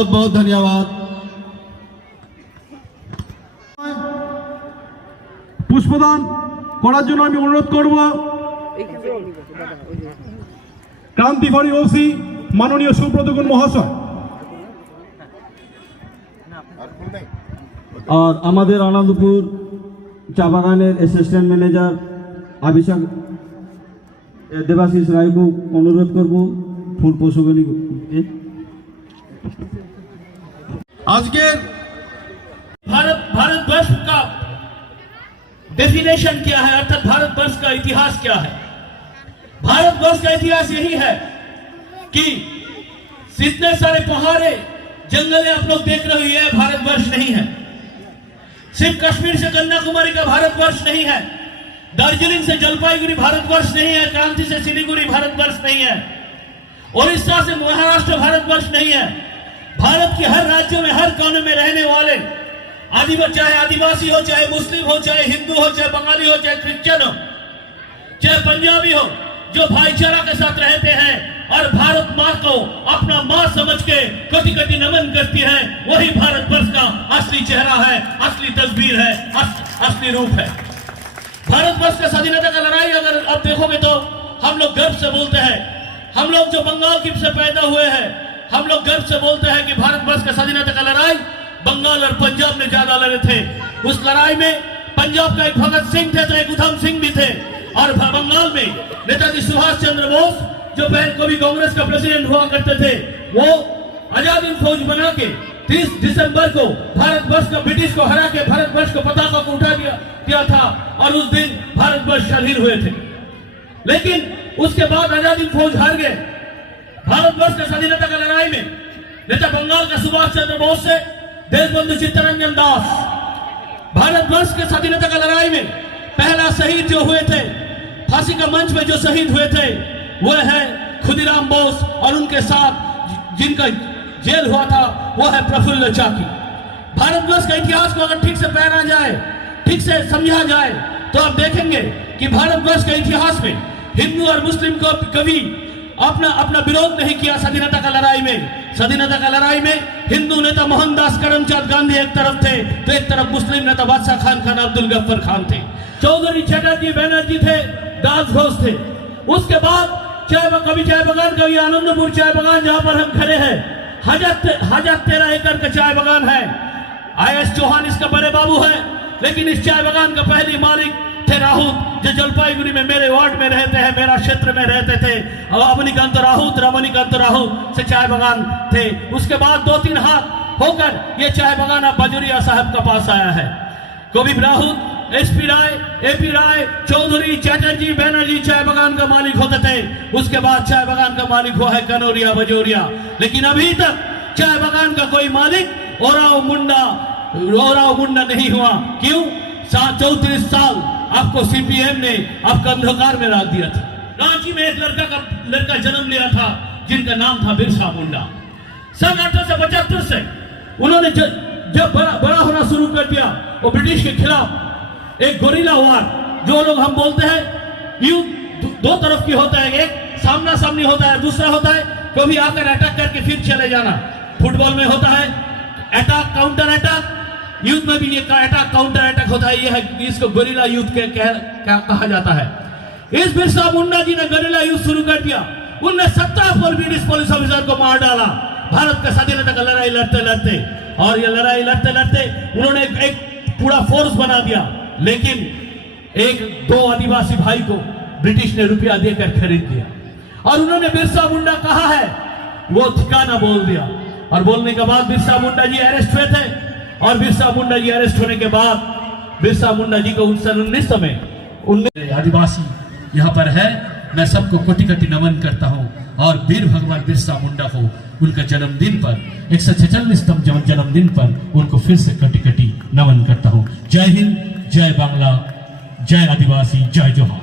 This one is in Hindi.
बहुत बहुत धन्यवाद। পুষ্পদান করার জন্য আমি অনুরোধ করব ক্রান্তিকারী ওসি মাননীয় সুব্রত গুণ মহাশয়। और আমাদের আনন্দপুর চা বাগানের অ্যাসিস্ট্যান্ট ম্যানেজার অভিষেক দেবাশিস রায়কে অনুরোধ করব ফুল প্রশংসনী। আজকের भारतवर्ष का डेफिनेशन क्या है, अर्थात भारतवर्ष का इतिहास क्या है? भारतवर्ष का इतिहास यही है कि इतने सारे पहाड़े जंगलें आप लोग देख रहे हैं, भारतवर्ष नहीं है। सिर्फ कश्मीर से कन्याकुमारी का भारतवर्ष नहीं है, दार्जिलिंग से जलपाईगुड़ी भारतवर्ष नहीं है, क्रांति से सिलीगुड़ी भारतवर्ष नहीं है, उड़ीसा से महाराष्ट्र भारतवर्ष नहीं है। भारत के हर राज्य में, हर कोने में रहने वाले चाहे आदिवासी हो, चाहे मुस्लिम हो, चाहे हिंदू हो, चाहे बंगाली हो, चाहे क्रिश्चियन हो, चाहे पंजाबी हो, जो भाईचारा के साथ रहते हैं और भारत माँ को अपना माँ समझ के कोटि कोटि नमन करती है, वही भारतवर्ष का असली चेहरा है, असली तस्वीर है, असली रूप है। भारतवर्ष का स्वाधीनता का लड़ाई अगर आप देखोगे तो हम लोग गर्व से बोलते हैं, हम लोग जो बंगाल की से पैदा हुए हैं, हम लोग गर्व से बोलते हैं कि भारतवर्ष का स्वाधीनता का लड़ाई बंगाल और पंजाब ने ज्यादा लड़े थे। उस लड़ाई में पंजाब का एक भगत सिंह थे तो एक उधम सिंह भी थे, और बंगाल में नेताजी सुभाष चंद्र बोस जो पहले कभी कांग्रेस का प्रेसिडेंट हुआ करते थे, वो आजाद हिंद फौज बना के 30 दिसंबर को भारतवर्ष का ब्रिटिश को हरा के भारतवर्ष को पताका को उठा दिया था, और उस दिन भारतवर्ष स्वाधीन हुए थे। लेकिन उसके बाद आजाद हिंद फौज हार गए। भारतवर्ष का स्वाधीनता का लड़ाई में नेता बंगाल का सुभाष चंद्र बोस से देशबंधु चित्तरंजन दास, भारतवर्ष के स्वाधीनता का लड़ाई में पहला शहीद जो हुए थे, फांसी का मंच में जो शहीद हुए थे, वो है खुदीराम बोस, और उनके साथ जिनका जेल हुआ था वो है प्रफुल्ल चाकी। भारतवर्ष का इतिहास को अगर ठीक से पढ़ा जाए, ठीक से समझा जाए, तो आप देखेंगे कि भारतवर्ष के इतिहास में हिंदू और मुस्लिम को कभी अपना विरोध नहीं किया। स्वाधीनता का लड़ाई में, स्वाधीनता का लड़ाई में हिंदू नेता मोहनदास करमचंद गांधी एक तरफ थे, तो एक तरफ मुस्लिम नेता बादशाह खान अब्दुल गफ्फर खान थे, चौधरी चटर्जी बनर्जी थे, दास घोष थे। उसके बाद कभी चाय बगान, कभी आनंदपुर चाय बगान जहां पर हम खड़े हैं, 1013 एकड़ का चाय बगान है। IS चौहान इसका बड़े बाबू है, लेकिन इस चाय बगान का पहली मालिक थे राहुत, जो जलपाईगुड़ी में मेरे वार्ड में रहते हैं, मेरा क्षेत्र में रहते थे। और रमणीकांत राहुत से चाय बगान थे। उसके बाद 2-3 हाथ होकर ये चाय बगान अब बजोरिया साहब का पास आया है। कभी राहुत, SP राय, AP राय, चौधरी, चैटर्जी, बैनर्जी चाय बगान का मालिक होते थे। उसके बाद चाय बगान का मालिक हुआ है कनौरिया बजोरिया। लेकिन अभी तक चाय बगान का कोई मालिक ओराव मुंडा नहीं हुआ। क्यों? 34 साल आपको CPM ने आपका अंधकार में रख दिया था। रांची में एक लड़का जन्म लिया था जिनका नाम था बिरसा मुंडा। सन 1875 से उन्होंने जब बड़ा होना शुरू कर दिया, वो ब्रिटिश के खिलाफ एक गोरिल्ला वार, जो लोग हम बोलते हैं युद्ध दो तरफ की होता है, एक सामना सामनी होता है, दूसरा होता है कभी आकर अटैक करके फिर चले जाना। फुटबॉल में होता है अटैक काउंटर अटैक, युद्ध में भी ये अटैक काउंटर अटैक होता है। ये है इसको गोरिल्ला युद्ध कहा जाता है। इस बिरसा मुंडा जी ने गोरिल्ला युद्ध शुरू कर दिया। उनने 17 ब्रिटिश पुलिस ऑफिसर को मार डाला भारत का स्वाधीनता का लड़ाई लड़ते लड़ते। और ये लड़ाई लड़ते लड़ते उन्होंने एक पूरा फोर्स बना दिया। लेकिन 1-2 आदिवासी भाई को ब्रिटिश ने रुपया देकर खरीद लिया, और उन्होंने बिरसा मुंडा कहा है वो ठिकाना बोल दिया। और बोलने के बाद बिरसा मुंडा जी अरेस्ट हुए थे। और बिरसा मुंडा जी अरेस्ट होने के बाद बिरसा मुंडा जी को 1919 में आदिवासी यहाँ पर है, मैं सबको कोटि कोटि नमन करता हूँ। और वीर भगवान बिरसा मुंडा को उनका जन्मदिन पर 146तम जन्मदिन पर उनको फिर से कोटि कोटि नमन करता हूँ। जय हिंद, जय बांग्ला, जय आदिवासी, जय जोहार।